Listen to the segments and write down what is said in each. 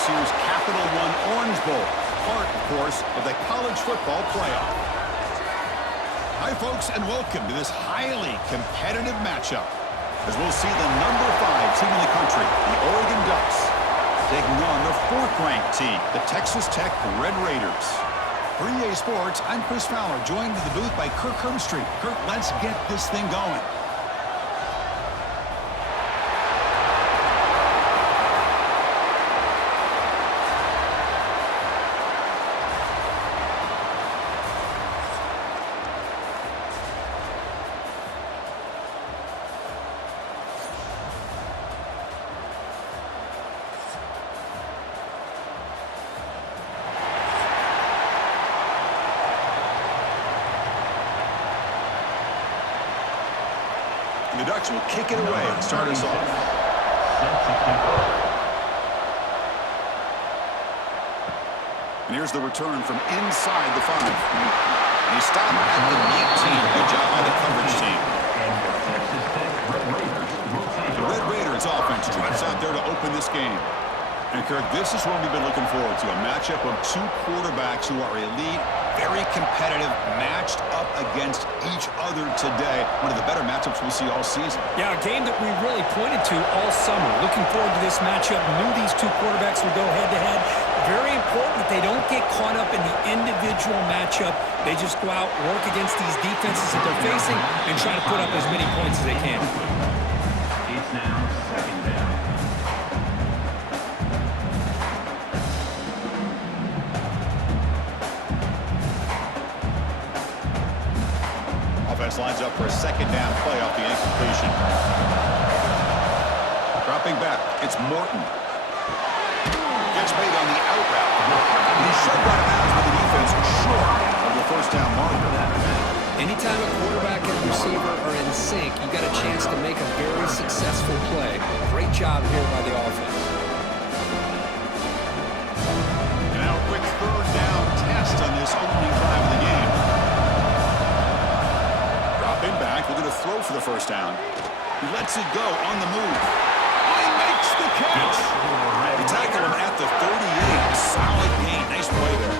this year's Capital One Orange Bowl, part, of course, of the college football playoff. Hi, folks, and welcome to this highly competitive matchup, as we'll see the number 5 team in the country, the Oregon Ducks, taking on the 4th-ranked team, the Texas Tech Red Raiders. For EA Sports, I'm Chris Fowler, joined in the booth by Kirk Hermstreet. Kirk, let's get this thing going. The Ducks will kick it away and start us off. And here's the return from inside the 5. And he stopped at the 18. Good job by the coverage team. The Red Raiders offense drives out there to open this game. And Kirk, this is what we've been looking forward to, a matchup of 2 quarterbacks who are elite, very competitive, matched up against each other today. One of the better matchups we'll see all season. Yeah, a game that we really pointed to all summer. Looking forward to this matchup. Knew these 2 quarterbacks would go head-to-head. Very important that they don't get caught up in the individual matchup. They just go out, work against these defenses that they're facing, and try to put up as many points as they can. It's now 2nd down. Offense lines up for a 2nd down play off the incompletion. Dropping back, it's Morton. Gets made on the out route. And he's shoved out of bounds with the defense short of the 1st down marker. Anytime a quarterback and receiver are in sync, you got a chance to make a very successful play. Great job here by the offense. And now a quick 3rd down test on this opening drive of the game. Dropping back, looking to throw for the 1st down. He lets it go on the move. He makes the catch. They tackle him at the 38. Solid gain. Nice play there.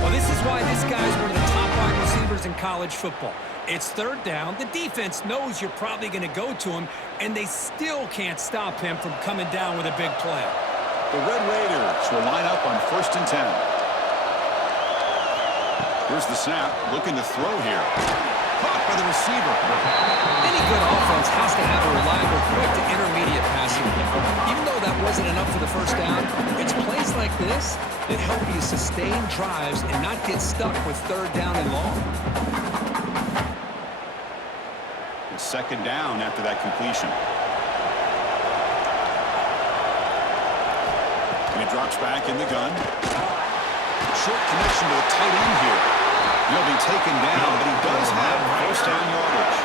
Well, this is why this guy's one of the top wide receivers in college football. It's 3rd down. The defense knows you're probably going to go to him, and they still can't stop him from coming down with a big play. The Red Raiders will line up on 1st and 10. Here's the snap. Looking to throw here. Caught by the receiver. Any good offense has to have a reliable, quick to intermediate passing game. Even though that wasn't enough for the 1st down, it's plays like this that help you sustain drives and not get stuck with 3rd down and long. It's 2nd down after that completion. And he drops back in the gun. Short connection to the tight end here. He'll be taken down, but he does have 1st down yardage.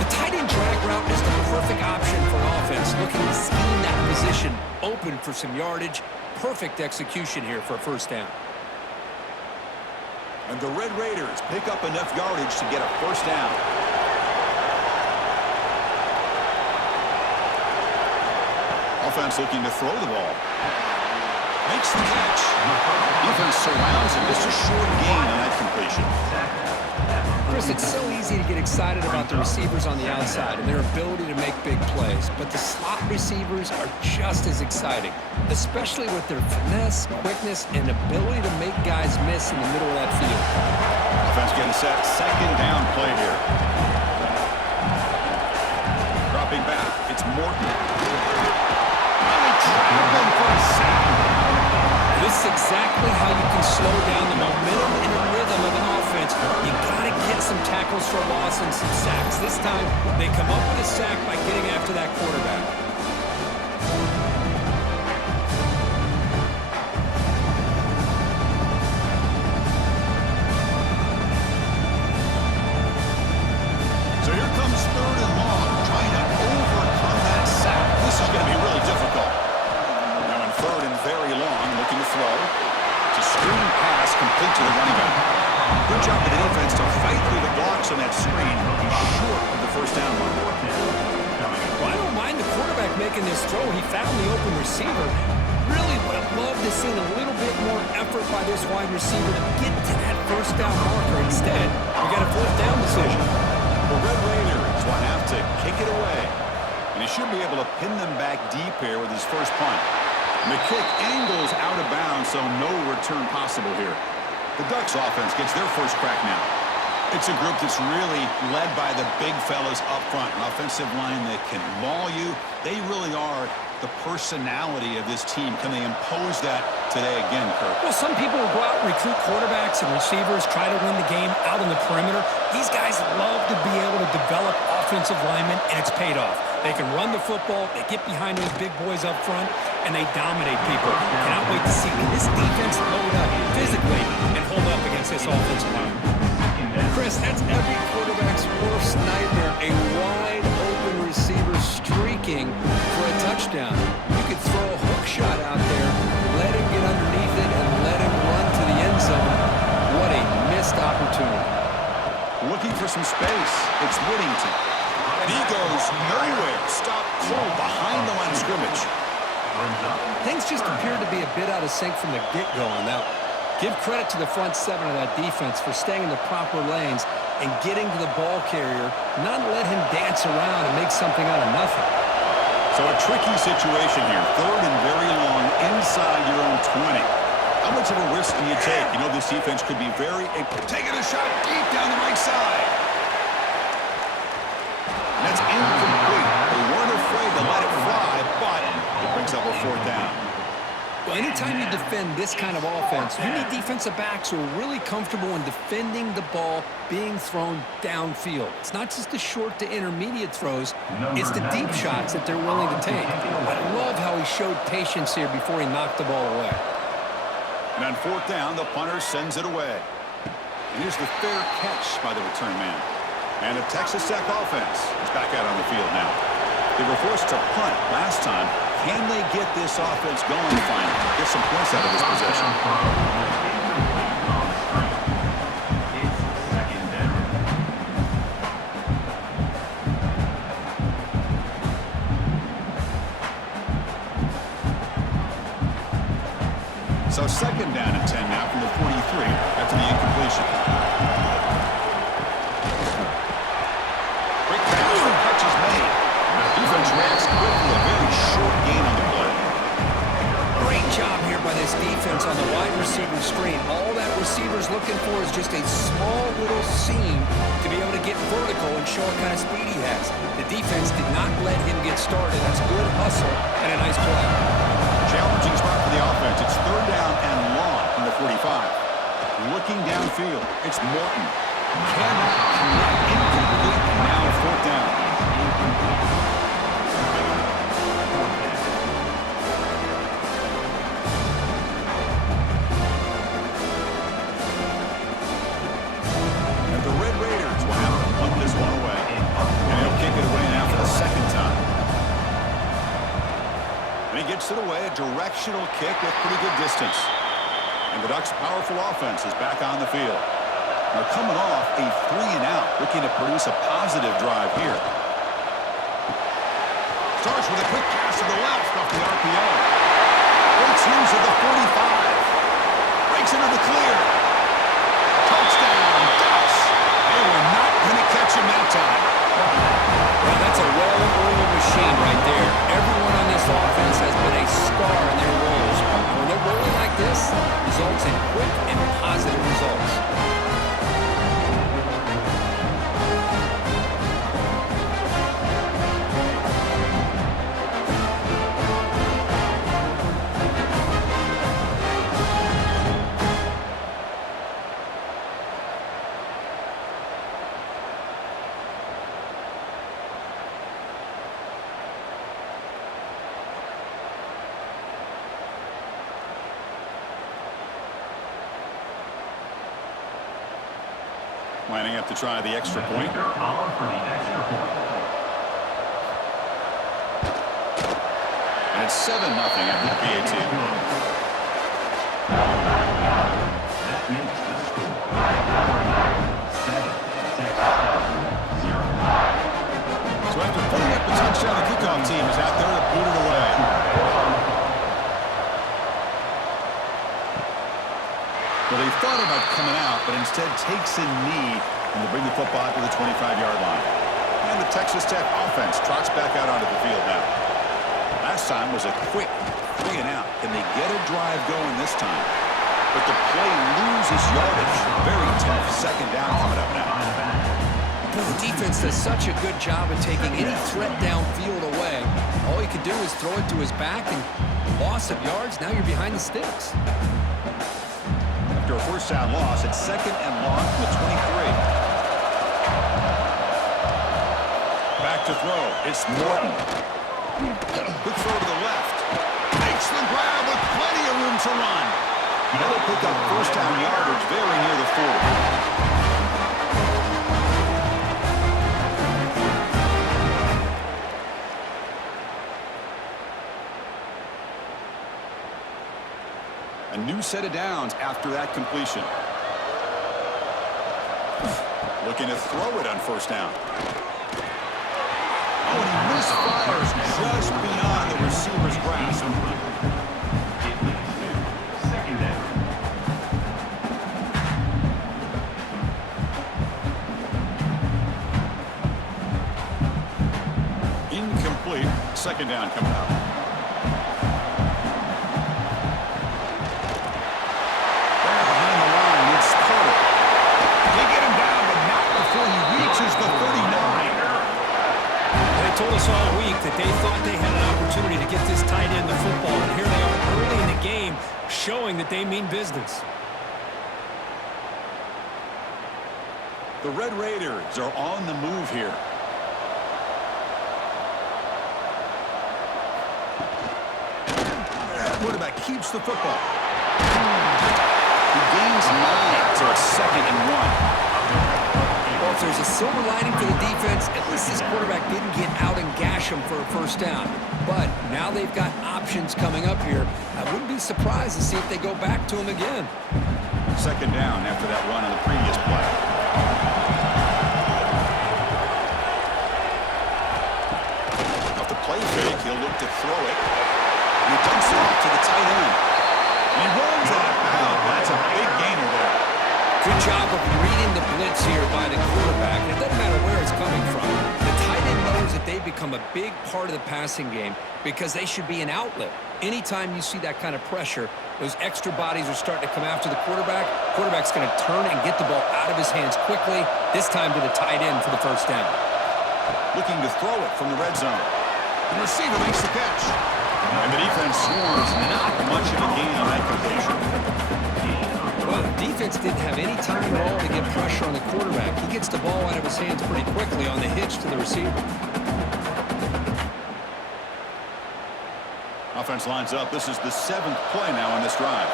The tight end drag route is the perfect option for an offense looking to scheme that position open for some yardage. Perfect execution here for a 1st down. And the Red Raiders pick up enough yardage to get a 1st down. Offense looking to throw the ball. Makes the catch. Defense surrounds him. Just a short gain on that completion. Chris, it's so easy to get excited about the receivers on the outside and their ability to make big plays, but the slot receivers are just as exciting, especially with their finesse, quickness, and ability to make guys miss in the middle of that field. Offense getting set. 2nd down play here. Dropping back. It's Morton. Trapping for a sack. This is exactly how you can slow down the momentum and the rhythm of an offense. You got to get some tackles for loss and some sacks. This time, they come up with a sack by getting after that quarterback. So here comes 3rd and long, trying to overcome that sack. This is going to be really difficult. Now in 3rd and very long, looking to throw. It's a screen pass complete to the running back. Good job of the defense to fight through the blocks on that screen. He's short of the 1st down line. Well, I don't mind the quarterback making this throw. He found the open receiver. have seen a little bit more effort by this wide receiver to get to that first down marker. Instead, we got a fourth down decision. The Red Raiders will have to kick it away. And he should be able to pin them back deep here with his first punt. And the kick angles out of bounds, so no return possible here. The Ducks offense gets their first crack now. It's a group that's really led by the big fellas up front. An offensive line that can maul you. They really are the personality of this team. Can they impose that today again, Kirk? Well, some people will go out and recruit quarterbacks and receivers, try to win the game out on the perimeter. These guys love to be able to develop offensive linemen, and it's paid off. They can run the football, they get behind those big boys up front, and they dominate people. Cannot wait to see this defense load up physically and hold up against this offensive line. Chris, that's every quarterback's worst nightmare. A wide-open receiver streaking for a touchdown. You could throw a hook shot out there, let him get underneath it, and let him run to the end zone. What a missed opportunity. Looking for some space. It's Whittington. And he goes nowhere. Stop cold behind the line of scrimmage. Things just appeared to be a bit out of sync from the get-go on that one. Give credit to the front seven of that defense for staying in the proper lanes and getting to the ball carrier, not let him dance around and make something out of nothing. So a tricky situation here. Third and very long inside your own 20. How much of a risk do you take? You know, this defense could be very... Taking a shot deep down the right side. And that's incomplete. They weren't afraid to let it fly, but it brings up a fourth down. Well, anytime you defend this kind of offense, you need defensive backs who are really comfortable in defending the ball being thrown downfield. It's not just the short to intermediate throws, it's the deep shots that they're willing to take. I love how he showed patience here before he knocked the ball away. And on fourth down, the punter sends it away. And here's the fair catch by the return man. And the Texas Tech offense is back out on the field now. They were forced to punt last time. Can they get this offense going finally? Get some points out of this possession. It's second down. So second down and 10 now from the 43 after the incompletion. Quick pass and catch is made. Defense reacts quickly. A very short gain on the play. Great job here by this defense on the wide receiver screen. All that receiver's looking for is just a small little seam to be able to get vertical and show what kind of speed he has. The defense did not let him get started. That's good hustle and a nice play. Challenging spot for the offense. It's third down and long from the 45. Looking downfield. It's Morton. Cannot connect. Incomplete. And now fourth down. And the Red Raiders will have to punt this one away. And he'll kick it away now for the second time. And he gets it away, a directional kick with pretty good distance. And the Ducks' powerful offense is back on the field. They're coming off a 3-and-out, looking to produce a positive drive here. Starts with a quick pass to the left off the RPO. Breaks loose at the 45. Breaks into the clear. Touchdown, Ducks. They were not going to catch him that time. Well, that's a well-oiled machine right there. Everyone on this offense has been a star in their roles. When they're rolling like this, results in quick and positive results. Lining up to try the extra point. For the extra point. And it's 7-0 after the PAT. That makes the score 7, Texas 0. So after putting up a touchdown, the kickoff team is out there to boot it away. Well, they thought about coming out, but instead takes a knee and they bring the football to the 25-yard line. And the Texas Tech offense trots back out onto the field now. Last time was a quick 3 and out. Can they get a drive going this time? But the play loses yardage. Very tough second down coming up now. The defense does such a good job of taking any threat downfield away. All he could do is throw it to his back, and loss of yards, now you're behind the sticks. After a first down loss, it's second and long from the 23. Back to throw. It's Morton. Quick throw to the left. Makes the grab with plenty of room to run. They'll pick up first down yardage very near the 40. A new set of downs after that completion. Looking to throw it on first down. Oh, and he misfires just beyond the receiver's grasp. Second down. Incomplete. Second down coming up. Told us all week that they thought they had an opportunity to get this tight end the football, and here they are early in the game showing that they mean business. The Red Raiders are on the move here. Quarterback keeps the football. He gains 9, so it's second and 1. Well, if there's a silver lining for the defense, at least this quarterback didn't get out and gash him for a first down. But now they've got options coming up here. I wouldn't be surprised to see if they go back to him again. Second down after that run on the previous play. Off the play fake, he'll look to throw it. And he dumps it off to the tight end. And he runs out of bounds. That's a big gainer there. Good job of reading the blitz here by the quarterback. It doesn't matter where it's coming from. The tight end knows that they become a big part of the passing game because they should be an outlet. Anytime you see that kind of pressure, those extra bodies are starting to come after the quarterback. Quarterback's going to turn and get the ball out of his hands quickly, this time to the tight end for the first down. Looking to throw it from the red zone. The receiver makes the catch. And the defense swarms not much of a gain on that completion. Well, the defense didn't have any time at all to get pressure on the quarterback. He gets the ball out of his hands pretty quickly on the hitch to the receiver. Offense lines up. This is the 7th play now on this drive.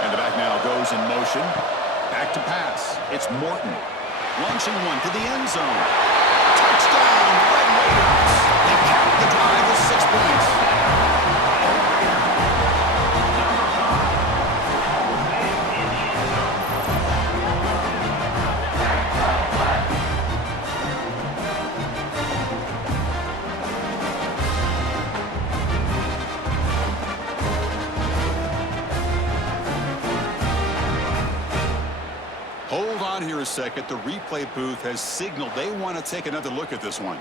And the back now goes in motion. Back to pass. It's Morton. Launching one to the end zone. Touchdown, Red Raiders. They cap the drive with 6 points. Hold on here a second. The replay booth has signaled they want to take another look at this one.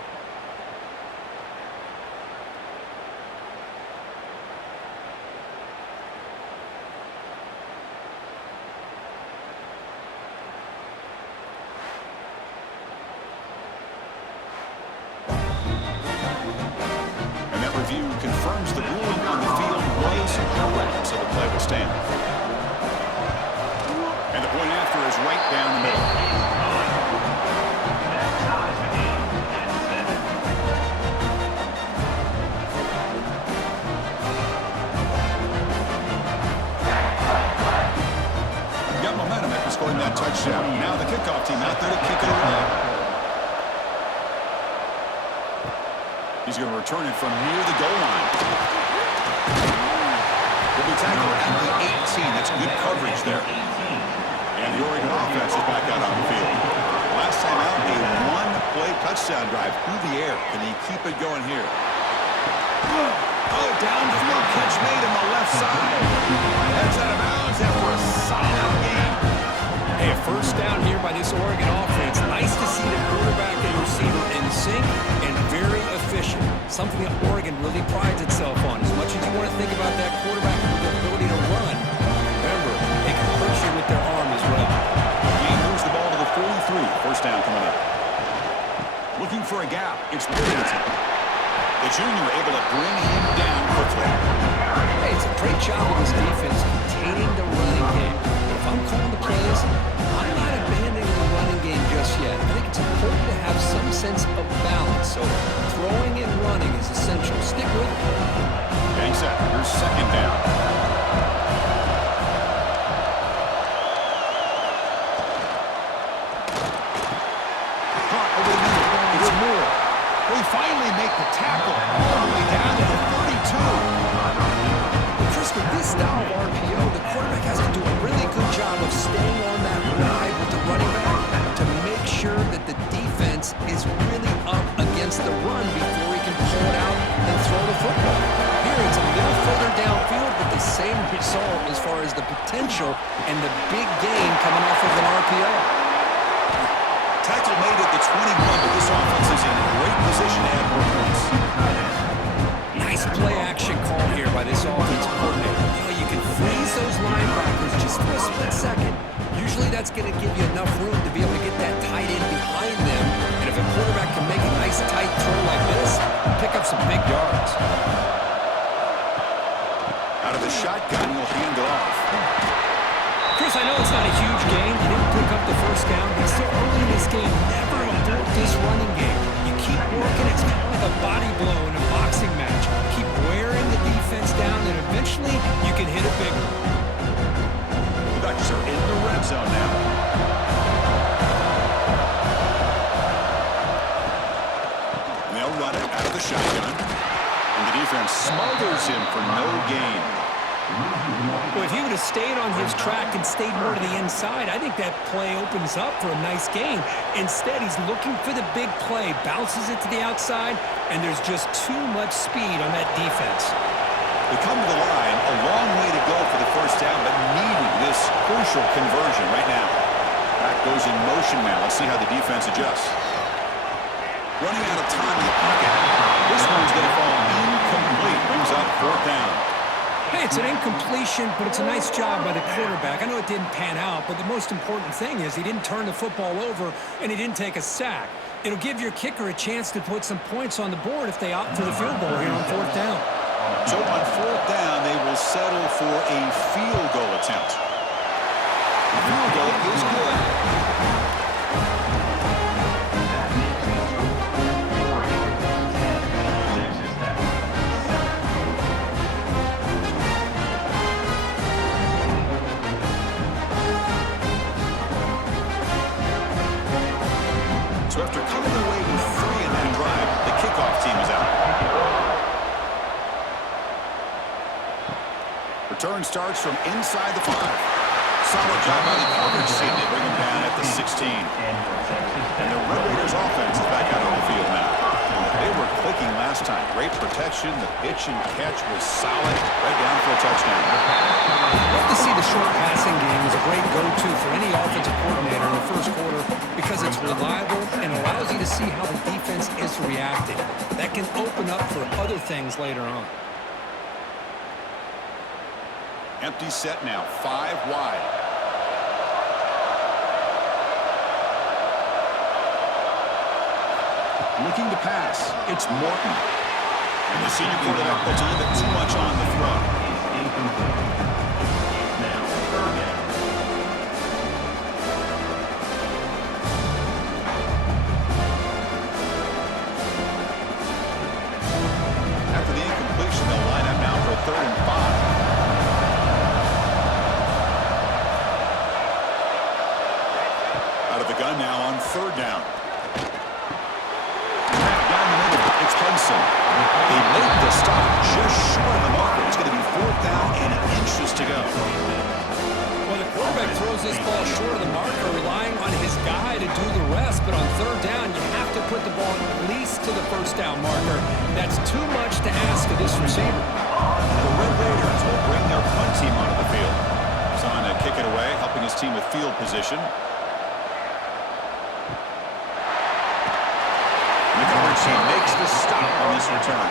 And that review confirms the ruling on the field was correct, so the play will stand. And the point after is right down the middle. Got momentum after scoring that touchdown. Now the kickoff team out there to kick it away. He's going to return it from near the goal line. Will be tackled at the 18. That's good coverage there. And the Oregon offense is back out on the field. Last time out, a one-play touchdown drive through the air. Can he keep it going here? Oh, downfield catch made on the left side. Heads out of bounds after a solid game. Hey, a first down here by this Oregon offense. Nice to see the quarterback and receiver in sync and very efficient. Something that Oregon really prides itself on. As much as you want to think about that quarterback with the ability to run, remember, they can hurt you with their arm as well. Game moves the ball to the 43. First down coming up. Looking for a gap. It's Worthington. The junior able to bring him down quickly. Hey, it's a great job of this defense containing the running game. If I'm calling the plays, I'm not abandoning the running game just yet. I think it's important to have some sense of balance. So throwing and running is essential. Stick with it. Gang set. Here's second down. Caught over the middle. It's Moore. They finally make the tackle all the way down to the 32. Chris, with this style of RPO, the quarterback has to do a really good job of staying on that ride with the running back to make sure that the defense is really up against the run before he can pull it out and throw the football. Here, it's a little further downfield, but the same result as far as the potential and the big gain coming off of an RPO. Tackle made at the 21, but this offense is in great position to add more points. Nice play action call here by this offensive coordinator. You know, you can freeze those linebackers just for a split second. Usually that's going to give you enough room to be able to get that tight end behind them. And if a quarterback can make a nice tight throw like this, pick up some big yards. Out of the shotgun, he'll hand it off. Chris, I know it's not a huge game. You didn't pick up the first down, but still early in this game, never abort this running game. You keep working. It's kind of like a body blow in a boxing match. Keep wearing the defense down, and eventually you can hit a big one. The Ducks are in the red zone now. And they'll run it out of the shotgun. And the defense smothers him for no gain. Well, if he would have stayed on his track and stayed more to the inside, I think that play opens up for a nice gain. Instead, he's looking for the big play, bounces it to the outside, and there's just too much speed on that defense. They come to the line, a long way to go for the first down, but needing this crucial conversion right now. Back goes in motion now. Let's see how the defense adjusts. Running out of time in the pocket. This one's going to fall incomplete. Brings up fourth down. Hey, it's an incompletion, but it's a nice job by the quarterback. I know it didn't pan out, but the most important thing is he didn't turn the football over and he didn't take a sack. It'll give your kicker a chance to put some points on the board if they opt for the field goal here on fourth down. So on fourth down, they will settle for a field goal attempt. The field goal is good. So after coming away with 3 in that drive, the kickoff team is out. Return starts from inside the 5. Solid job by the coverage team. They bring him down at the 16. And the Red Raiders offense is back out on the field now. They were clicking last time. Great protection. The pitch and catch was solid. Right down for a touchdown. Love to see the short passing game is a great go-to for any offensive coordinator in the first quarter because it's reliable and allows you to see how the defense is reacting. That can open up for other things later on. Empty set now, 5 wide. Looking to pass, it's Morton. And the senior quarterback puts a little bit too much on the throw. Now, third down. After the incompletion, they'll line up now for a 3rd and 5. Out of the gun now on 3rd down. Down the middle, it's Hudson. They make the stop just short of the marker. It's going to be 4th down and inches to go. Well, the quarterback throws this ball short of the marker, relying on his guy to do the rest. But on 3rd down, you have to put the ball at least to the first down marker. That's too much to ask of this receiver. The Red Raiders will bring their punt team onto the field. He's on to kick it away, helping his team with field position. The coverage team makes the stop on this return.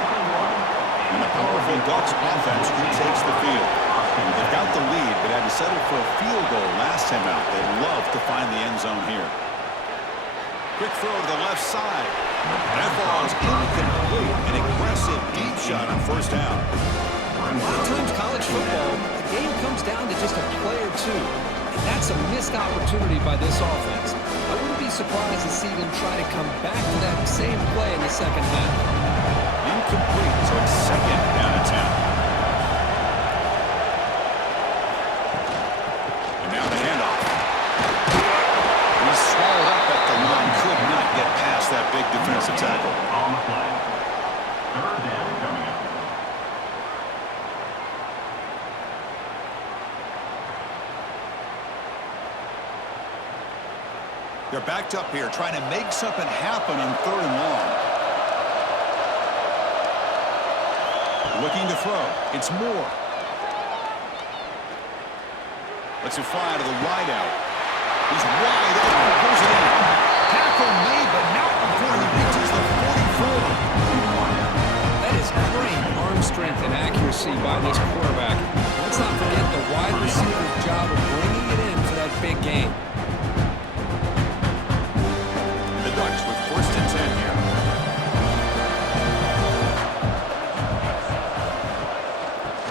And the powerful Ducks offense retakes the field. They've got the lead, but had to settle for a field goal last time out. They'd love to find the end zone here. Quick throw to the left side. That ball is incomplete. An aggressive deep shot on first down. A lot of times college football, the game comes down to just a play or two. And that's a missed opportunity by this offense. I wouldn't be surprised to see them try to come back to that same play in the second half. Incomplete, so it's second down and 10. And now the handoff. He's swallowed up at the line. Could not get past that big defensive tackle. On the play. Third down coming up. They're backed up here, trying to make something happen on third and long. Looking to throw. It's Moore. Lets it fly to the wide out. He's wide open. Pulls it in. Tackle made, but not before he reaches the 44. That is great arm strength and accuracy by this quarterback. Let's not forget the wide receiver's job of bringing it in for that big game. The Ducks with first and 10 here.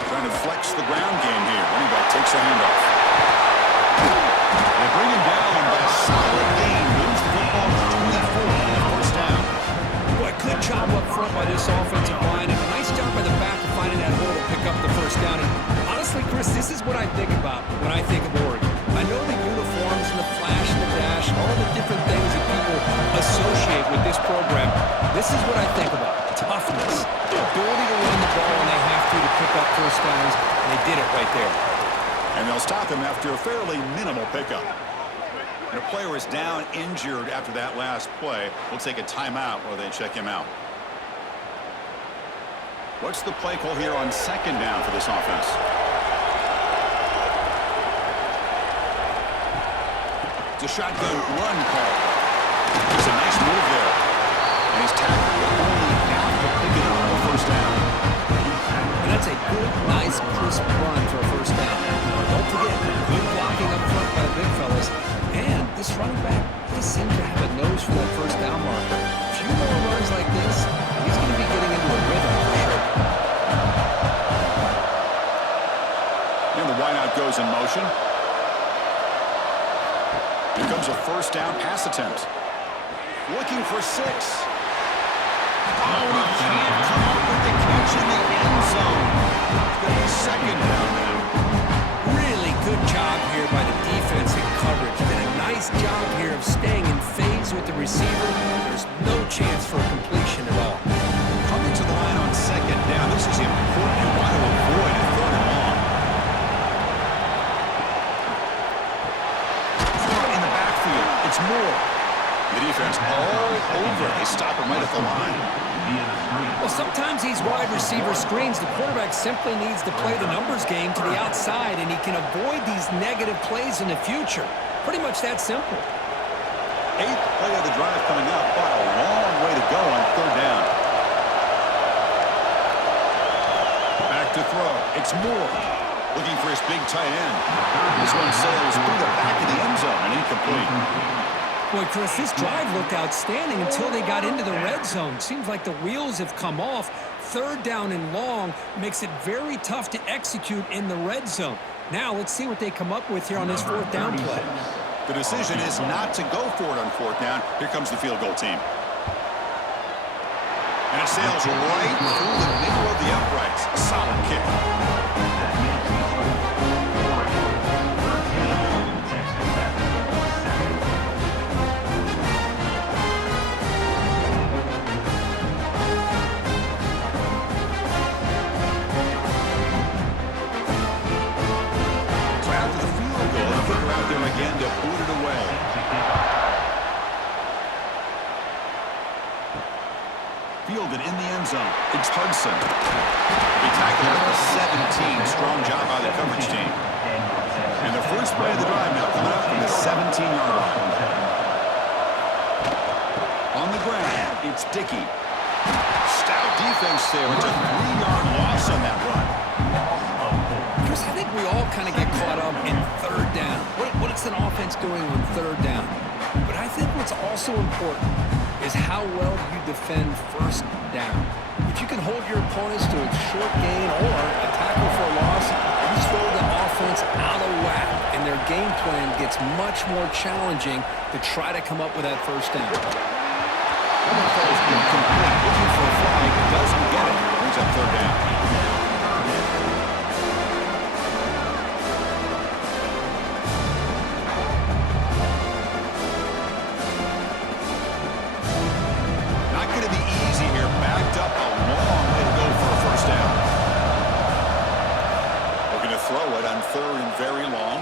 Trying to flex the ground game here. Running back takes a handoff. They bring him down by a solid gain. Moves the football to 24 on the first down. Boy, good job up front by this offensive line, and a nice job by the back of finding that hole to pick up the first down. And honestly, Chris, this is what I think about when I think of Oregon. I know the uniforms and the flash and the dash, all the different things that people associate with this program. This is what I think about. Toughness, the ability to run the ball when they have to pick up first downs, and they did it right there. And they'll stop him after a fairly minimal pickup. And a player is down injured after that last play. We'll take a timeout while they check him out. What's the play call here on second down for this offense? It's a shotgun run call. It's a nice move there. And he's tackled but only after picking up the first down. And that's a good, nice, crisp run for a first down. Don't forget, good blocking up front by the big fellas. And this running back, he seems to have a nose for that first down marker. A few more runs like this, he's going to be getting into a rhythm for sure. And the wideout goes in motion. Here comes a first down pass attempt. Looking for 6. Oh, he can't come up with the catch in the end zone. It's going to be second down now. Really good job here by the defense in coverage. Did a nice job here of staying in phase with the receiver. There's no chance for a completion at all. Coming to the line on second down. This is important. You want to avoid a third and long. Throw in the backfield. It's Moore. The defense all over. They stop him right at the line. Well, sometimes these wide receiver screens, the quarterback simply needs to play the numbers game to the outside, and he can avoid these negative plays in the future. Pretty much that simple. 8th play of the drive coming up, but a long way to go on third down. Back to throw. It's Moore. Looking for his big tight end. This one sails through the back of the end zone and incomplete. Boy, Chris, this drive looked outstanding until they got into the red zone. Seems like the wheels have come off. Third down and long makes it very tough to execute in the red zone. Now, let's see what they come up with here on this fourth down play. The decision is not to go for it on fourth down. Here comes the field goal team. And it sails right through the middle of the uprights. A solid kick. Again to boot it away. fielded in the end zone. It's Hudson. He tackled at the 17. Strong job by the coverage team. And the first play of the drive now coming up from the 17-yard line. On the ground, it's Dickey. Stout defense there. It's a 3-yard loss on that run. Chris, I think we all kind of get caught up in third down. What is an offense doing on third down? But I think what's also important is how well you defend first down. If you can hold your opponents to a short gain or a tackle for a loss, you throw the offense out of whack, and their game plan gets much more challenging to try to come up with that first down. That throw is incomplete. Looking for a flag. Doesn't get it. Brings up third down. Not going to be easy here. Backed up a long way to go for a first down. Looking to throw it on third and very long.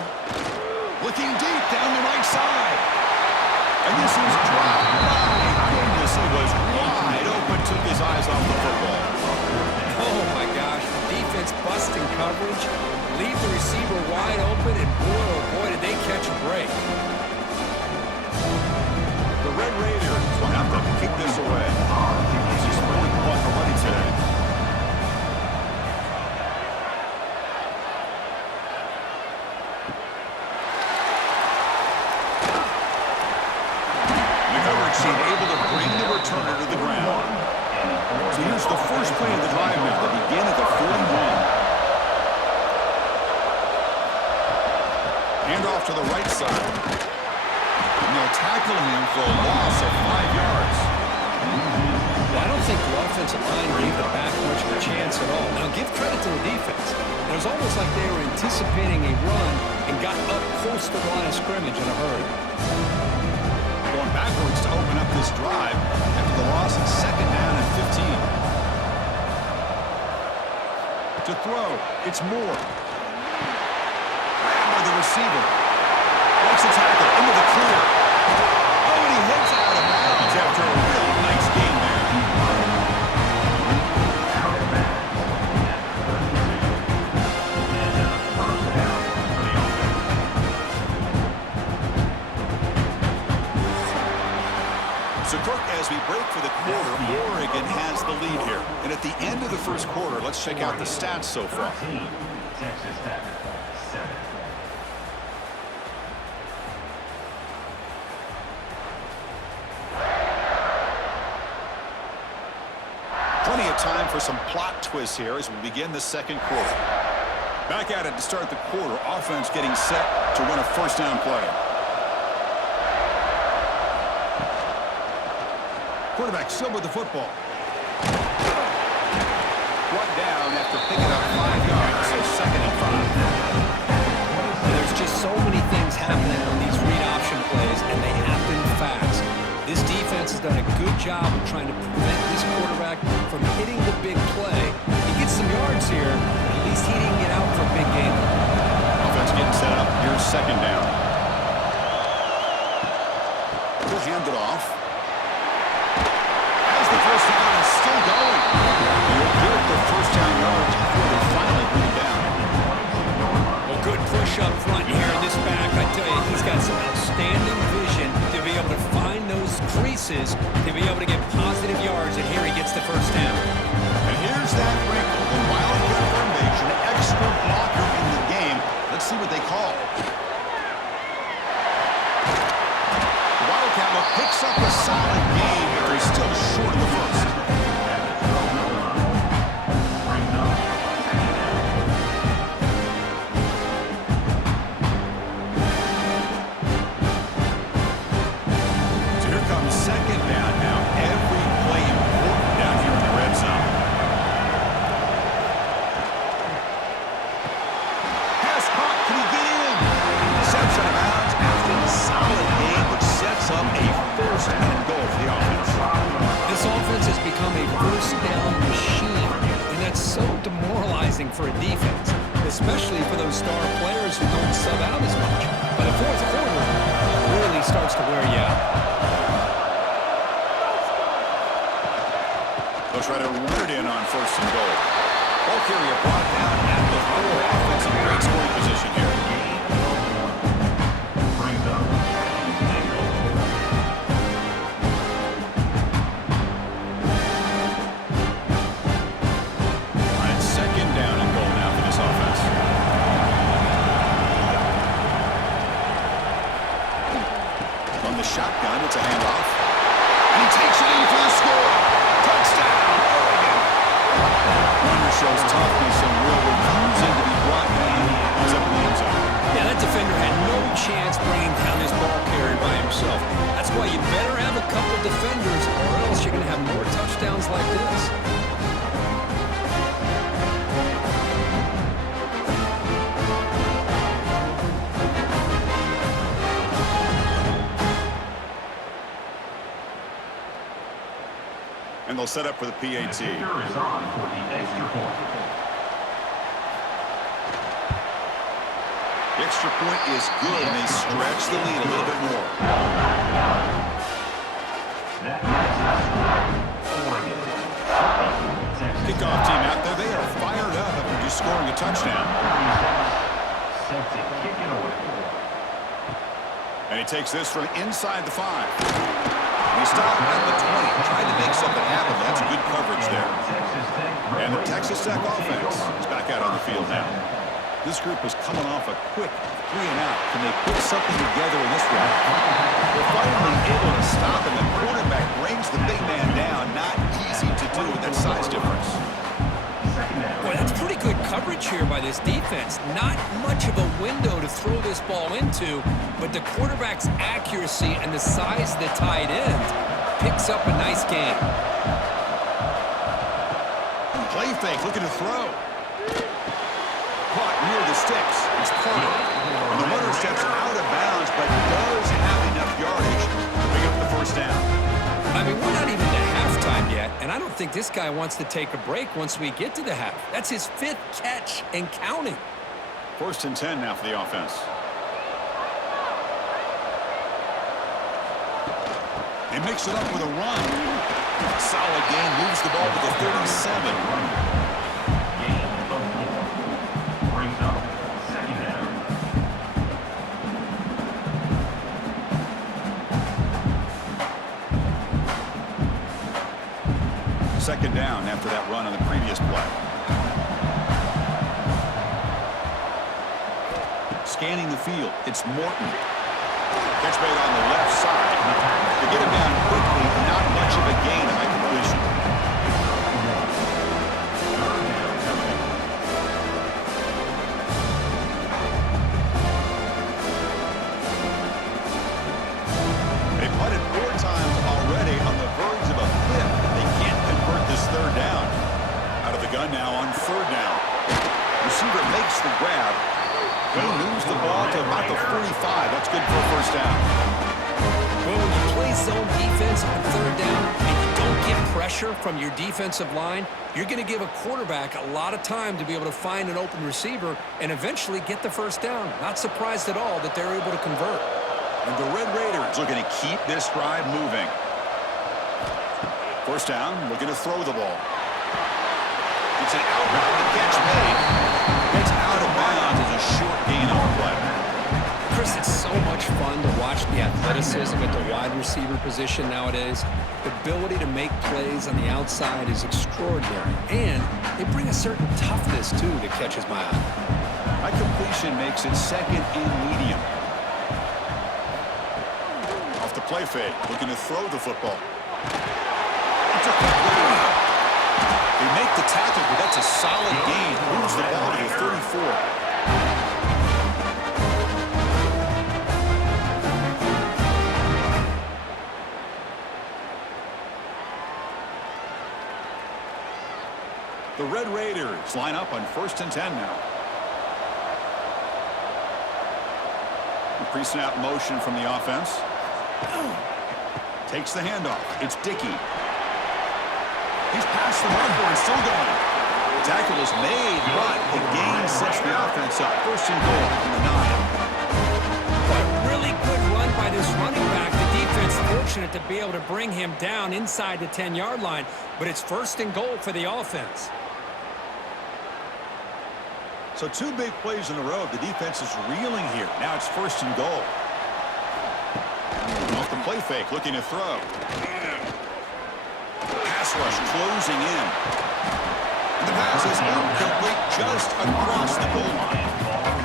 Looking deep down the right side. And this is dropped. My goodness, he was wide open. Took his eyes off the football. Oh, my gosh. The defense busting coverage. Leave the receiver wide open, and boy, oh boy, did they catch a break. The Red Raiders will have to kick this away. He's just really caught already today. The coverage team able to bring the returner to the ground. So here's the first play of the drive now. They begin at the 41. Hand off to the right side. And they'll tackle him for a loss of 5 yards. Well, I don't think the offensive line gave the back much of a chance at all. Now, give credit to the defense. It was almost like they were anticipating a run and got up close to the line of scrimmage in a hurry. Going backwards to open up this drive after the loss of second down and 15. To throw, it's Moore. Grabbed by the receiver. Makes a tackle into the clear. Oh, and he hits out of bounds after a really nice game there. So, Kirk, as we break for the quarter, Oregon has the lead here. And at the end of the first quarter, let's check out the stats so far. Texas Tech, 7. Plenty of time for some plot twists here as we begin the second quarter. Back at it to start the quarter. Offense getting set to run a first down play. Quarterback still with the football. Brought down after picking up 5 yards, so second and 5. There's just so many things happening on these read option plays, and they happen fast. This defense has done a good job of trying to prevent this quarterback from hitting the big play. He gets some yards here, but at least he didn't get out for a big game. Offense getting set up. Here's second down. He'll hand it off. As the first down is still going. He'll get the first down yards before they finally bring him down. Well, good push up front here in this back. I tell you, he's got some outstanding vision to be able to find those creases, to be able to get positive yards, and here he gets the first down. And here's that wrinkle, the Wildcat formation, extra blocker in the game. Let's see what they call. The Wildcat picks up a solid game, but they're still short of the first. So here comes second down now. Every play important down here in the red zone. Pass caught. Can he get in? Steps out of bounds after a solid game, which sets up a first and goal for the offense. This offense has become a first down machine, and that's so demoralizing for a defense, especially for those star players who don't sub out as much. But the fourth quarter really starts to wear you out. They'll try to run it in on first and goal. Ball carrier brought down at the 4. Offensive great scoring position here. Brings up Dingle. On its second down and goal now for this offense. From the shotgun, it's a handoff. And he takes it in for the score. Touchdown, Oregon. Runner shows toughness and will refusing to be brought down. He's up in the end zone. Yeah, that defender had no chance bringing down this ball carrier by himself. That's why you better have a couple defenders or else you're going to have more touchdowns like this. And they'll set up for the PAT. Kicker is on for the extra point. The extra point is good, and they stretch the lead a little bit more. That makes it Oregon. Kickoff team out there. They are fired up after just scoring a touchdown. Set to kick it away. And he takes this from inside the 5. He stopped at the 20, trying to make something happen. That's good coverage there. And the Texas Tech offense is back out on the field now. This group is coming off a quick 3-and-out. Can they put something together in this one? They're finally able to stop him. The quarterback brings the big man down. Not easy to do with that size difference. Boy, that's pretty good coverage here by this defense. Not much of a window to throw this ball into, but the quarterback's accuracy and the size of the tight end picks up a nice game. Play fake, looking to throw. Caught near the sticks. It's punted. And the runner steps out of bounds, but does have enough yardage to pick up the first down. I mean, we're not even to halftime yet, and I don't think this guy wants to take a break once we get to the half. That's his 5th catch and counting. 1st and 10 now for the offense. They mix it up with a run. Solid gain, moves the ball to the 37. Gain of 4. Brings up second down. Second down after that run on the previous play. Scanning the field, it's Morton. Catch made on the left side. To get him down quickly, not much of a gain on that completion. They punted 4 times already on the verge of a 5th. They can't convert this 3rd down. Out of the gun now on 3rd down. Receiver makes the grab. He moves the ball to about the 45. That's good for a first down. Well, when you play zone defense on 3rd down and you don't get pressure from your defensive line, you're going to give a quarterback a lot of time to be able to find an open receiver and eventually get the first down. Not surprised at all that they're able to convert. And the Red Raiders looking to keep this drive moving. First down, looking to throw the ball. It's an outright catch made. It's out of bounds. It's a short gain on the play. Chris, it's so much fun to watch the athleticism at the wide receiver position nowadays. The ability to make plays on the outside is extraordinary. And they bring a certain toughness, too, that catches my eye. That completion makes it 2nd and medium. Off the play fake, looking to throw the football. It's a quick run. They make the tackle, but that's a solid gain. Moves the ball to the 34. The Red Raiders line up on 1st and 10 now. The pre-snap motion from the offense. Takes the handoff. It's Dickey. He's past the marker and still going. The tackle is made, but the gain sets the offense up. 1st and goal from the 9. But a really good run by this running back. The defense fortunate to be able to bring him down inside the 10-yard line, but it's 1st and goal for the offense. So 2 big plays in a row. The defense is reeling here. Now it's 1st and goal. Off the play fake, looking to throw. Pass rush closing in. And the pass is incomplete just across the goal line.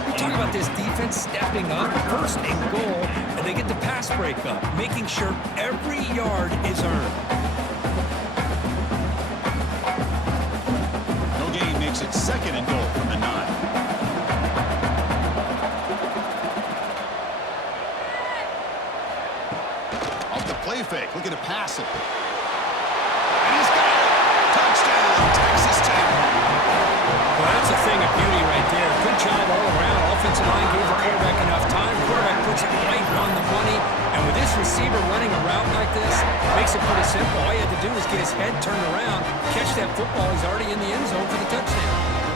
We talk about this defense stepping up, 1st and goal, and they get the pass breakup, making sure every yard is earned. No gain makes it 2nd and goal from the 9. Off the play fake, looking to pass it. And he's got it! Touchdown, Texas Tech! Well, that's a thing of beauty right there. Good job all around. Offensive line gave the quarterback enough time. Quarterback puts it right on the money. And with this receiver running a route like this, makes it pretty simple. All you had to do was get his head turned around, catch that football. He's already in the end zone for the touchdown.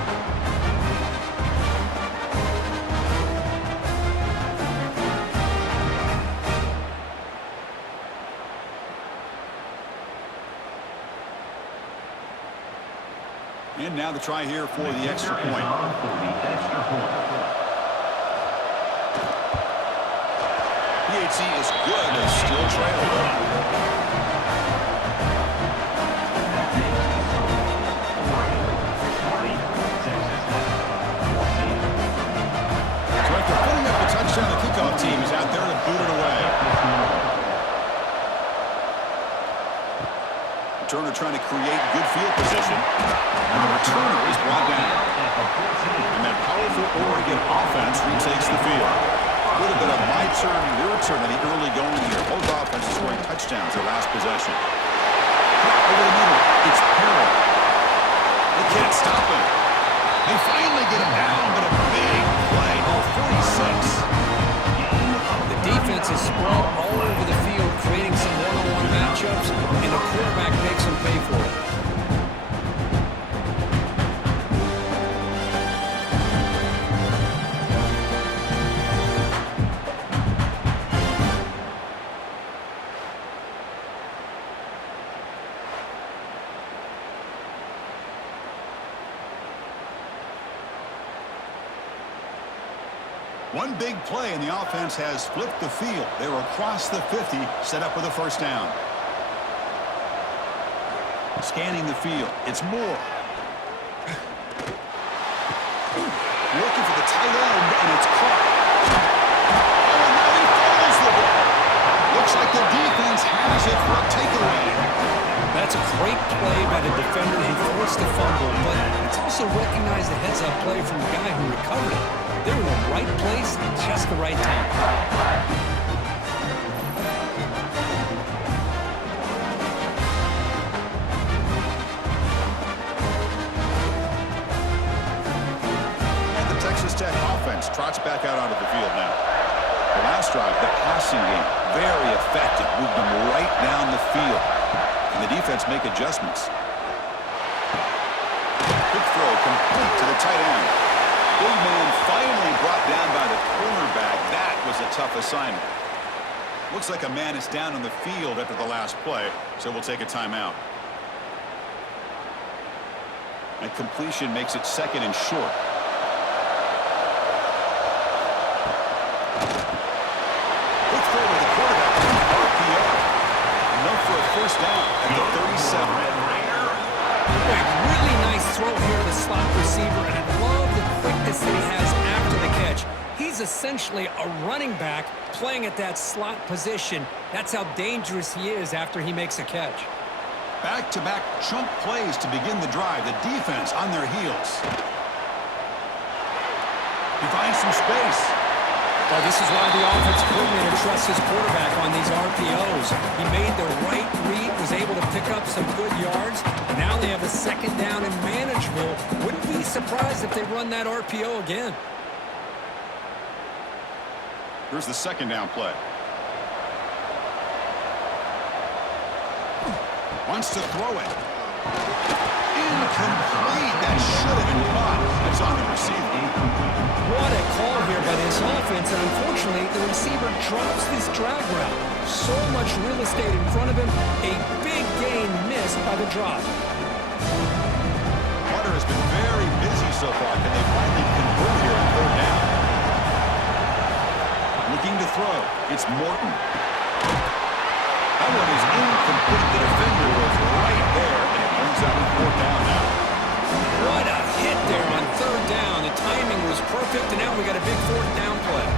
And now the try here for the extra point. PHC is good, but still trailing. So after putting up the touchdown, the kickoff team is out there to boot it away. Returner trying to create good field position. And the returner is brought down. And that powerful Oregon offense retakes the field. A little bit of my turn, your turn in the early going here. Both offenses scoring touchdowns their last possession. Over the middle, it's Perry. They can't stop him. They finally get him down, but a big play. Oh, 46. The defense is spread all over the field, creating some one-on-one matchups, and the quarterback makes them pay for it. One big play, and the offense has flipped the field. They were across the 50, set up with a 1st down. Scanning the field. It's Moore. Looking for the tight end, and it's caught. Oh, and now he fumbles the ball. Looks like the defense has it for a takeaway. That's a great play by the defender who forced the fumble, but it's also recognized the heads-up play from the guy who recovered it. They're in the right place at just the right time. And the Texas Tech offense trots back out onto the field now. The last drive, the passing game, very effective. Moved them right down the field. And the defense make adjustments. Quick throw complete to the tight end. Big man finally brought down by the cornerback. That was a tough assignment. Looks like a man is down on the field after the last play, so we'll take a timeout. And completion makes it 2nd and short. Quick throw to the quarterback on the RPO. Enough for a 1st down at the 37. Really nice throw here to the slot receiver, and I love the quickness that he has after the catch. He's essentially a running back playing at that slot position. That's how dangerous he is after he makes a catch. Back-to-back chunk plays to begin the drive. The defense on their heels. He finds some space. Well, this is why the offensive coordinator trusts his quarterback on these RPOs. He made the right read, was able to pick up some good yards. Now they have a 2nd down and manageable. Wouldn't be surprised if they run that RPO again. Here's the 2nd down play. Wants to throw it. Incomplete. That should have been caught. It's on the receiver. What a call here by this offense, and unfortunately, the receiver drops this drag route. So much real estate in front of him, a big gain missed by the drop. Carter has been very busy so far. Can they finally convert here on third down? Looking to throw. It's Morton. That one is incomplete. The defender was right there, and it brings out a fourth down now. What a hit there on third down. The timing was perfect, and now we got a big fourth down play.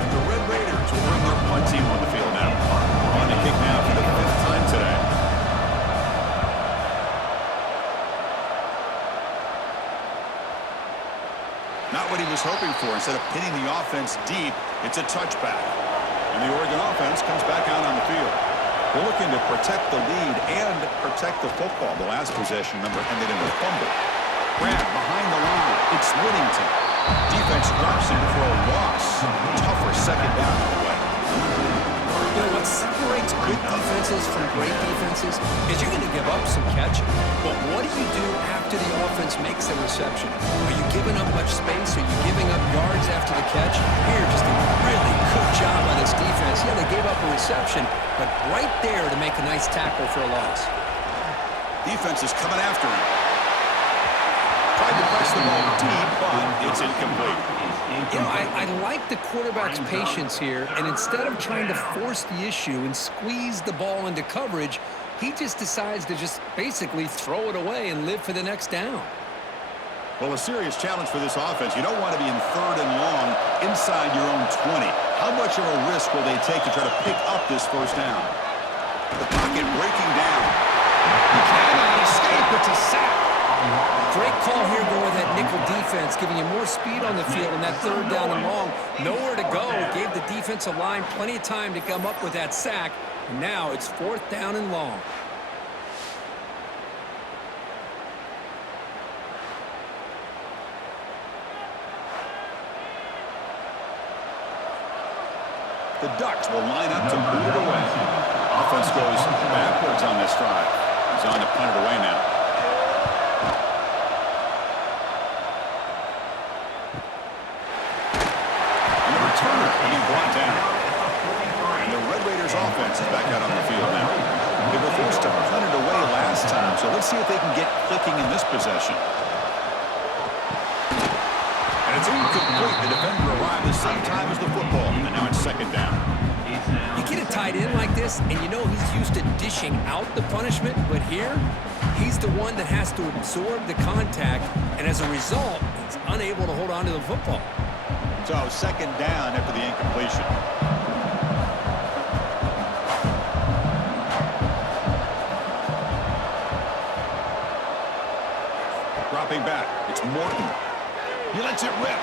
And the Red Raiders will bring their punt team on the field now. On the kick now for the fifth time today. Not what he was hoping for. Instead of pinning the offense deep, it's a touchback. And the Oregon offense comes back out on the field. They're looking to protect the lead and protect the football. The last possession number ended in a fumble. Grant behind the line. It's Whittington. Defense drops him for a loss. Tougher second down on the way. You know, what separates good defenses from great defenses is you're going to give up some catches. But what do you do after the offense makes a reception? Are you giving up much space? Are you giving up yards after the catch? Here, just a really good job by this defense. Yeah, they gave up a reception, but right there to make a nice tackle for a loss. Defense is coming after him. Tried to press the ball deep, but it's incomplete. You know, I like the quarterback's patience here, and instead of trying to force the issue and squeeze the ball into coverage, he just decides to just basically throw it away and live for the next down. Well, a serious challenge for this offense. You don't want to be in third and long inside your own 20. How much of a risk will they take to try to pick up this first down? The pocket breaking down. He cannot escape. It's a sack. Great call here going with that nickel defense, giving you more speed on the field on that third down and long. Nowhere to go. Gave the defensive line plenty of time to come up with that sack. And now it's fourth down and long. The Ducks will line up to boot it away. Offense goes backwards on this drive. He's on to punt it away now. Turner being brought down. And the Red Raiders offense is back out on the field now. They were forced to punt it away last time, so let's see if they can get clicking in this possession. And it's incomplete. The defender arrived the same time as the football, and now it's second down. You get a tight end like this, and you know he's used to dishing out the punishment, but here, he's the one that has to absorb the contact, and as a result, he's unable to hold on to the football. So second down after the incompletion. Dropping back. It's Morton. He lets it rip.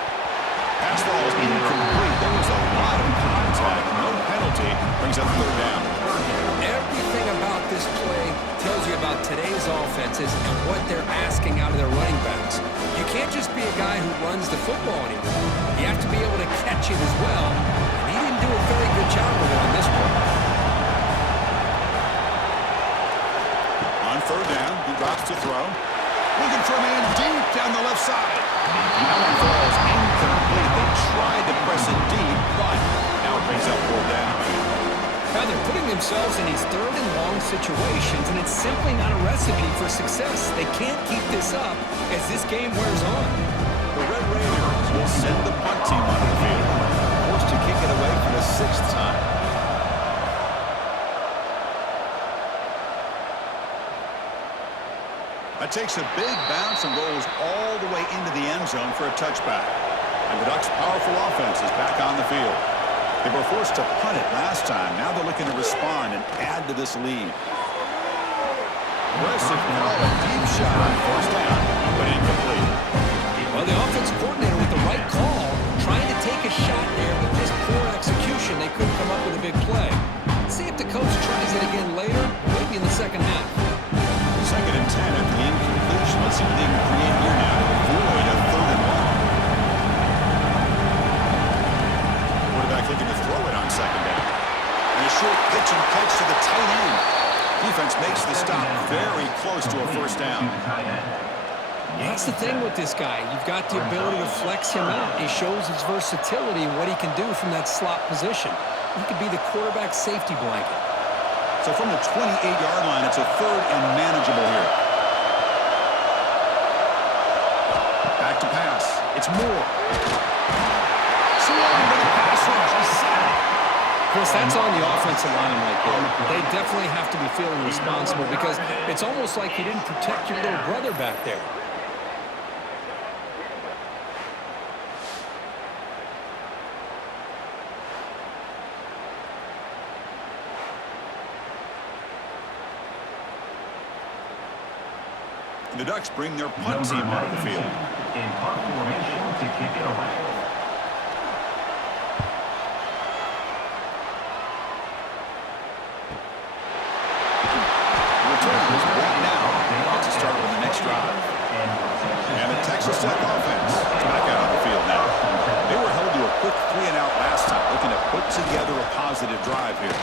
Pass ball is incomplete. There was a lot of contact. No penalty. Brings up third down. Everything about this play tells you about today's offenses and what they're asking out of their running backs. You can't just be a guy who runs the football anymore. You have to be able to catch it as well, and he didn't do a very good job with it on this play. On third down, he drops to throw. Looking for a man deep down the left side. That one falls incomplete. They tried to press it deep, but now it brings up fourth down. Now they're putting themselves in these third and long situations, and it's simply not a recipe for success. They can't keep this up as this game wears on. The Red Raiders will send the punt team onto the field. Forced to kick it away for the sixth time. That takes a big bounce and rolls all the way into the end zone for a touchback. And the Ducks' powerful offense is back on the field. They were forced to punt it last time. Now they're looking to respond and add to this lead. Aggressive call, a deep shot on first down, but incomplete. Well, the offense coordinator with the right call, trying to take a shot there, but just poor execution. They couldn't come up with a big play. Let's see if the coach tries it again later, maybe in the second half. Second and 10 after the incompletion. Let's see what they can create here now to avoid a third and long. Quarterback looking to throw it on second down. And a short pitch and catch to the tight end. Defense makes the stop very close to a first down. That's the thing with this guy. You've got the ability to flex him out. He shows his versatility and what he can do from that slot position. He could be the quarterback safety blanket. So from the 28-yard line, it's a third and manageable here. Back to pass. It's Moore. Surrounded by the pass rush. He's sacked. Chris, that's on the offensive line right there. They definitely have to be feeling responsible because it's almost like you didn't protect your little brother back there. The Ducks bring their punt team onto the field. In punt formation to kick it away. Return is right now. About to start with the next drive. And the Texas Tech offense is back out on the field now. They were held to a quick 3-and-out last time, looking to put together a positive drive here.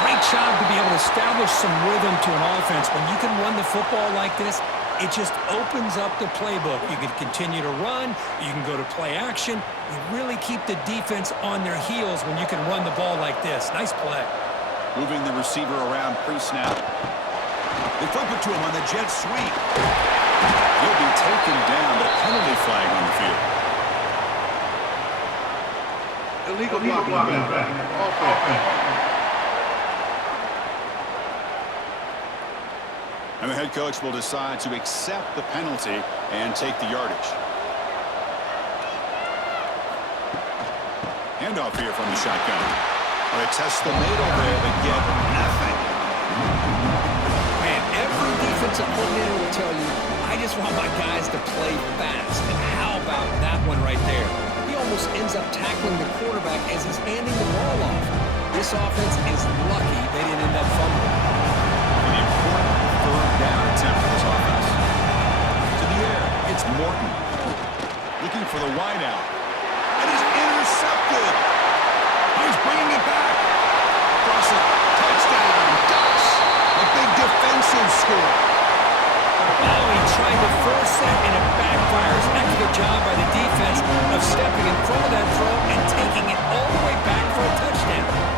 Great job to be able to establish some rhythm to an offense. When you can run the football like this, it just opens up the playbook. You can continue to run. You can go to play action. You really keep the defense on their heels when you can run the ball like this. Nice play. Moving the receiver around pre-snap. They flip it to him on the jet sweep. He'll be taken down, but a penalty flag on the field. Illegal blocking back. Offense. And the head coach will decide to accept the penalty and take the yardage. Handoff here from the shotgun. They test the middle there, but get nothing. Man, every defensive coordinator will tell you, I just want my guys to play fast. And how about that one right there? He almost ends up tackling the quarterback as he's handing the ball off. This offense is lucky they didn't end up fumbling. An important third down attempt for this offense. To the air, it's Morton. Looking for the wideout. And he's intercepted. He's bringing it back. Crosses. Touchdown. Ducks. A big defensive score. Oh, he tried to force that and it backfires. Heck of a job by the defense of stepping in front of that throw and taking it all the way back for a touchdown.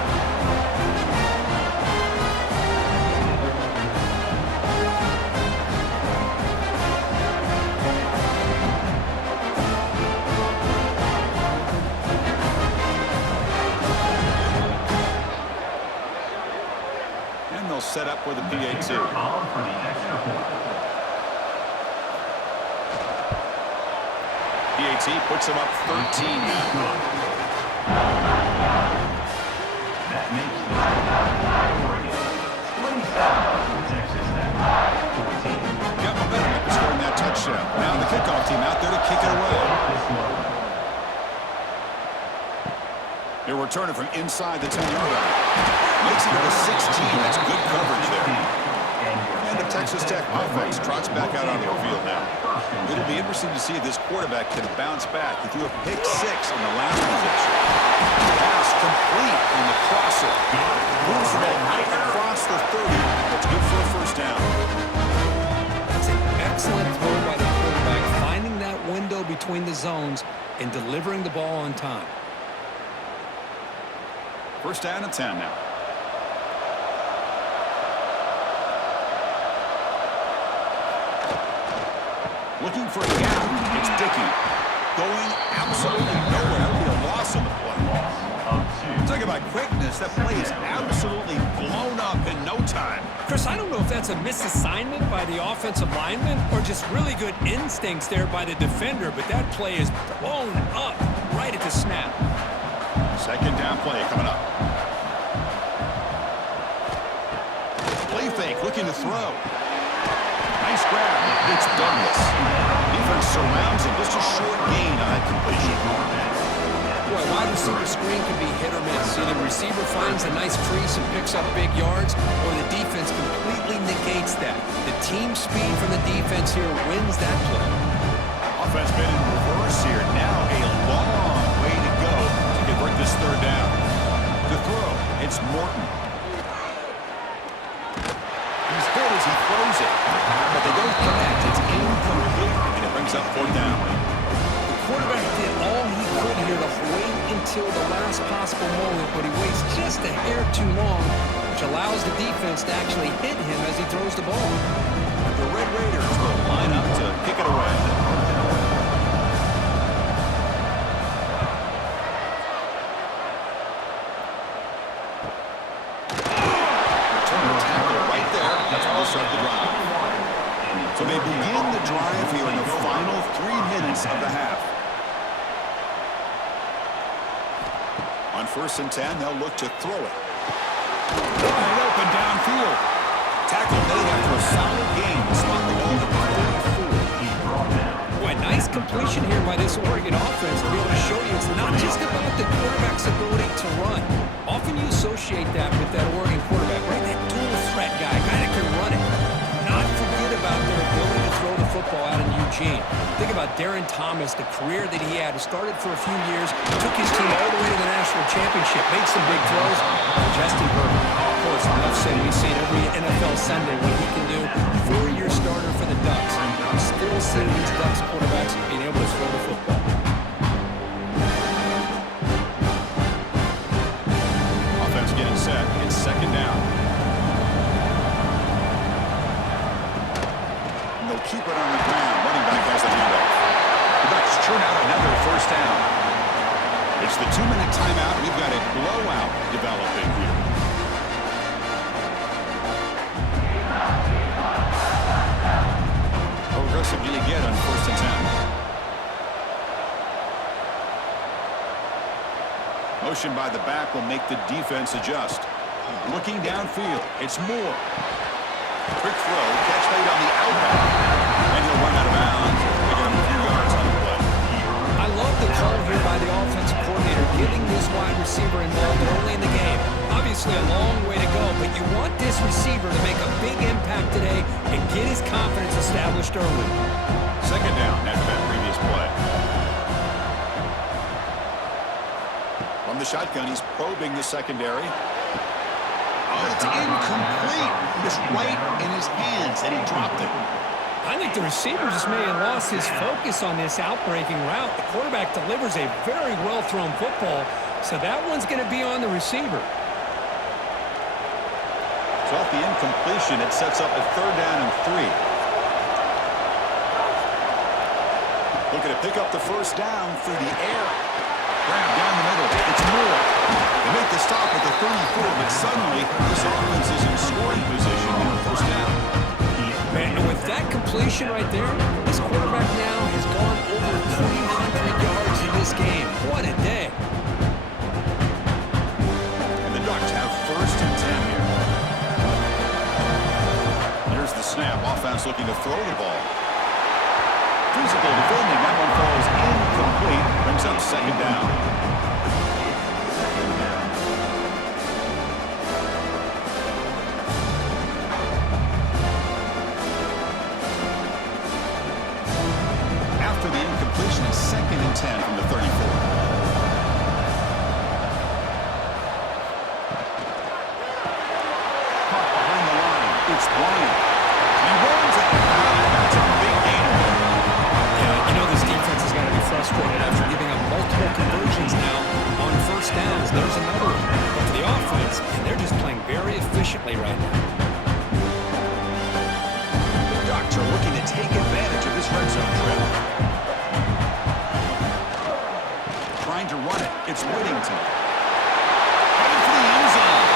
Set up with a PAT. PAT puts him up 13 now. That makes the Texas Tech 14. Got momentum after scoring that touchdown. Now the kickoff team out there to kick it away. They're returning from inside the 10-yard line. Makes it to the 16. That's good coverage there. And the Texas Tech offense trots back out onto the field now. It'll be interesting to see if this quarterback can bounce back. He threw a pick 6 in the last possession. Pass complete in the crosser. Moves the ball right across the 30. That's good for a first down. It's an excellent throw by the quarterback, finding that window between the zones and delivering the ball on time. First down and 10 now. Looking for a gap. It's Dickey. Going absolutely nowhere. That'll be a loss on the play. Talk about quickness. That play is absolutely blown up in no time. Chris, I don't know if that's a misassignment by the offensive lineman or just really good instincts there by the defender, but that play is blown up right at the snap. Second down play coming up. Play fake, looking to throw. Nice grab. It's Douglas. Defense surrounds him. Just a short gain on that completion. Boy, wide receiver screen can be hit or miss. Either the receiver finds a nice crease and picks up big yards, or the defense completely negates that. The team speed from the defense here wins that play. Offense been in reverse here. Now a long way to go to convert this third down. To throw, it's Morton. as he throws it. But they don't connect. It's incomplete, and it brings up fourth down. The quarterback did all he could here to wait until the last possible moment, but he waits just a hair too long, which allows the defense to actually hit him as he throws the ball. And the Red Raiders will line up to kick it away. Start the drive. So they begin the drive here in the final 3 minutes of the half. On 1st and 10, they'll look to throw it. Wide open downfield. Tackle made after a solid gain to spot the ball at 44. Boy, nice completion here by this Oregon offense to be able to show you it's not just about the quarterback's ability to run. Often you associate that with that Oregon quarterback, right? That dual threat guy that can run it. Not forget about their ability to throw the football out in Eugene. Think about Darren Thomas, the career that he had. He started for a few years, took his team all the way to the national championship, made some big throws. Justin Herbert, of course, enough said, we see it every NFL Sunday what he can do. 4-year starter for the Ducks. Still seeing these Ducks quarterbacks being able to throw the football. Offense getting set. It's 2nd down. They'll keep it on the ground. Running back has the handoff. The Ducks churn out another 1st down. It's the 2-minute timeout. We've got a blowout developing here. How aggressive do you get on 1st and 10? Motion by the back will make the defense adjust. Looking downfield. It's Moore. Quick throw. Catch made on the outback. And he'll run out of bounds. Picking up a few yards on the play. I love the call here by the offensive coordinator, getting this wide receiver involved early in the game. Obviously a long way to go, but you want this receiver to make a big impact today and get his confidence established early. 2nd down after that previous play. From the shotgun, he's probing the secondary. Oh, it's incomplete. It's right in his hands, and he dropped it. I think the receiver just may have lost his focus on this outbreaking route. The quarterback delivers a very well-thrown football, so that one's going to be on the receiver. So off the incompletion, it sets up a 3rd down and 3. Looking to pick up the 1st down through the air. Grab down the middle. It's Moore. They make the stop at the 34, but suddenly this offense is in scoring position now. 1st down. Man, and with that completion right there, this quarterback now has gone over 300 yards in this game. What a day. And the Ducks have 1st and 10 here. Here's the snap. Offense looking to throw the ball. Physical defending. That one falls incomplete. Brings up 2nd down. After the incompletion, it's 2nd and 10 from the 34. Caught behind the line. It's Bryant. He runs out of bounds. That's a big gain. Yeah, you know this defense has got to be frustrated after giving up multiple conversions now on 1st downs. There's another one. But for the offense, and they're just playing very efficiently right now. The Ducks are looking to take advantage of this red zone trip. Trying to run it. It's Whittington. Headed for the end zone.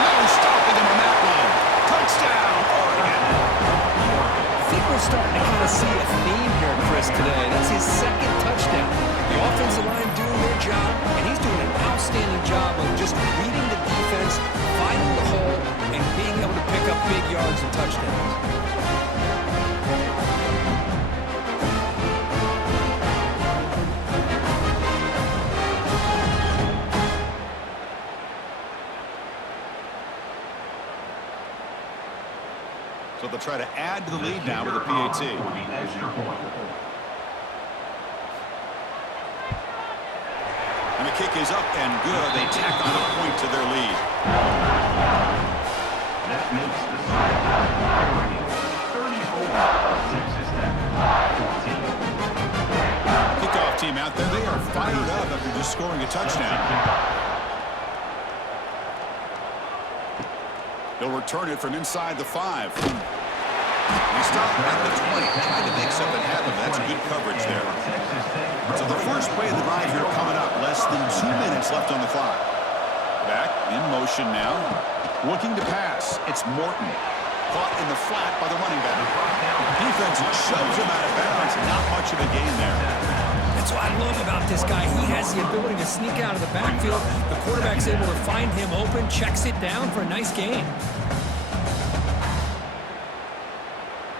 No stopping him on that one. Touchdown, Oregon. I think we're starting to kind of see a theme here, Chris, today. That's his 2nd touchdown. The offensive line doing their job, and he's doing an outstanding job of just reading the defense, finding the hole, and being able to pick up big yards and touchdowns. So they'll try to add to the lead now with a PAT. And the kick is up and good. They tack on a point to their lead. That makes the scoring a touchdown. He'll return it from inside the 5. He stopped at the 20, trying to make something happen. That's good coverage there. So the first play of the drive here coming up. Less than 2 minutes left on the clock. Back in motion now. Looking to pass. It's Morton. Caught in the flat by the running back. Defense shoves him out of bounds. Not much of a gain there. That's what I love about this guy. He has the ability to sneak out of the backfield. The quarterback's able to find him open, checks it down for a nice gain.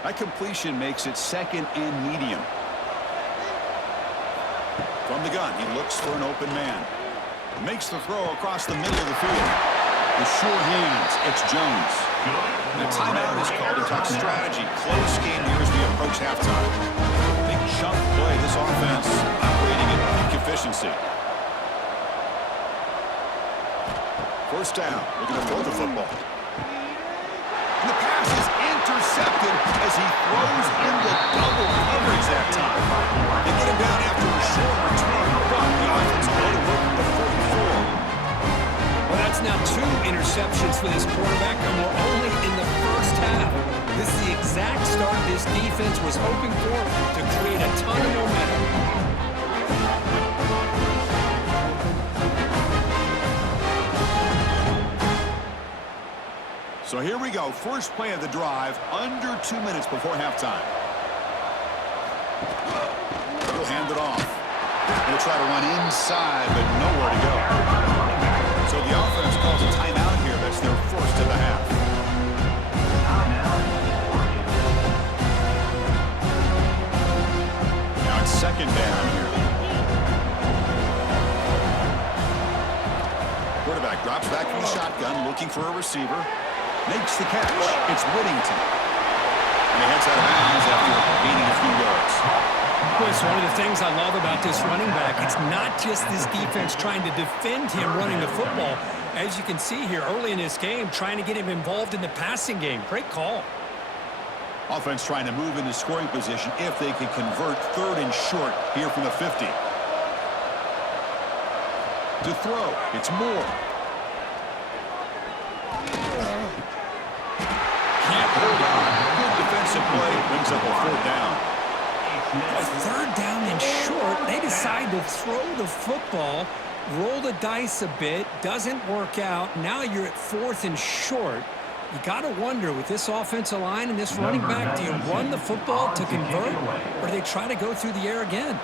That completion makes it second and medium. From the gun, he looks for an open man. Makes the throw across the middle of the field. With sure hands, it's Jones. The timeout is called to talk strategy. Close game here as we approach halftime. Big chunk play, this offense operating at peak efficiency. First down, looking to throw the football. And the pass is intercepted as he throws into double coverage that time. They get him down after a short return, but the offense will go to work with the 44. Well, that's now 2 interceptions for this quarterback, and we're only in the first half. This is the exact start this defense was hoping for to create a ton of momentum. So here we go. First play of the drive, under 2 minutes before halftime. He'll hand it off. He'll try to run inside, but nowhere to go. So the offense calls a timeout here. That's their first of the half. Now it's second down here. Quarterback drops back from the shotgun, looking for a receiver. Makes the catch. It's Whittington. And he heads out of bounds after gaining a few yards. Boy, it's one of the things I love about this running back. It's not just this defense trying to defend him running the football. As you can see here early in this game, trying to get him involved in the passing game. Great call. Offense trying to move into scoring position if they can convert third and short here from the 50. To throw, it's Moore. Can't hold on. Good defensive play. Brings up a 4th down. A 3rd down and short. They decide to throw the football, roll the dice a bit. Doesn't work out. Now you're at 4th and short. You got to wonder, with this offensive line and this running back, do you run the football to convert, or do they try to go through the air again?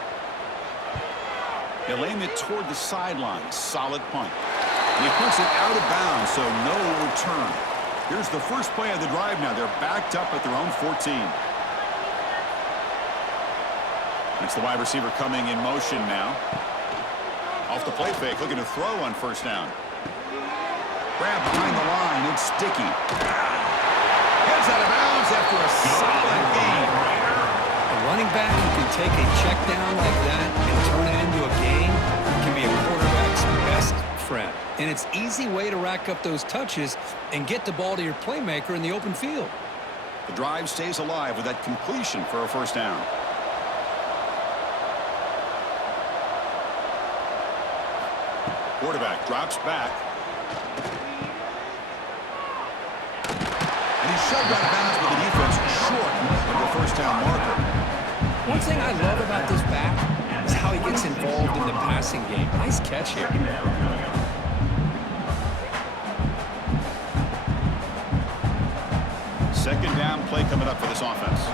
He'll aim it toward the sideline. Solid punt. And he puts it out of bounds, so no return. Here's the first play of the drive now. They're backed up at their own 14. It's the wide receiver coming in motion now. Off the play fake, looking to throw on first down. Grab behind the line, it's Sticky. Heads out of bounds after a solid gain. A running back who can take a check down like that and turn it into a gain can be a quarterback's best friend. And it's an easy way to rack up those touches and get the ball to your playmaker in the open field. The drive stays alive with that completion for a first down. Quarterback drops back. And he's shoved out of bounds with the defense short of the first down marker. One thing I love about this back is how he gets involved in the passing game. Nice catch here. Second down play coming up for this offense.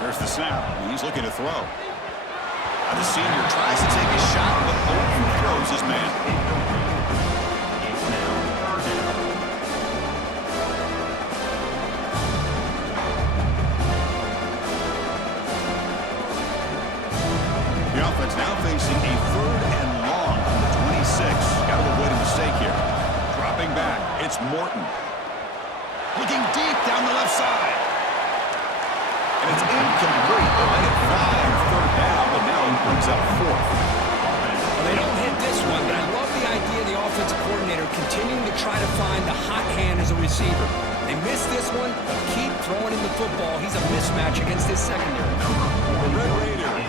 There's the snap. He's looking to throw. Now the senior tries to take a shot, but overthrows his man. The offense now facing a 3rd and long from the 26. Got to avoid a mistake here. Dropping back, it's Morton. Looking deep down the left side. And it's incomplete. They let it fly on 3rd down, but now he brings up 4th. Well, they don't hit this one, but I love the idea of the offensive coordinator continuing to try to find the hot hand as a receiver. They missed this one, but keep throwing him the football. He's a mismatch against his secondary. The Red Raiders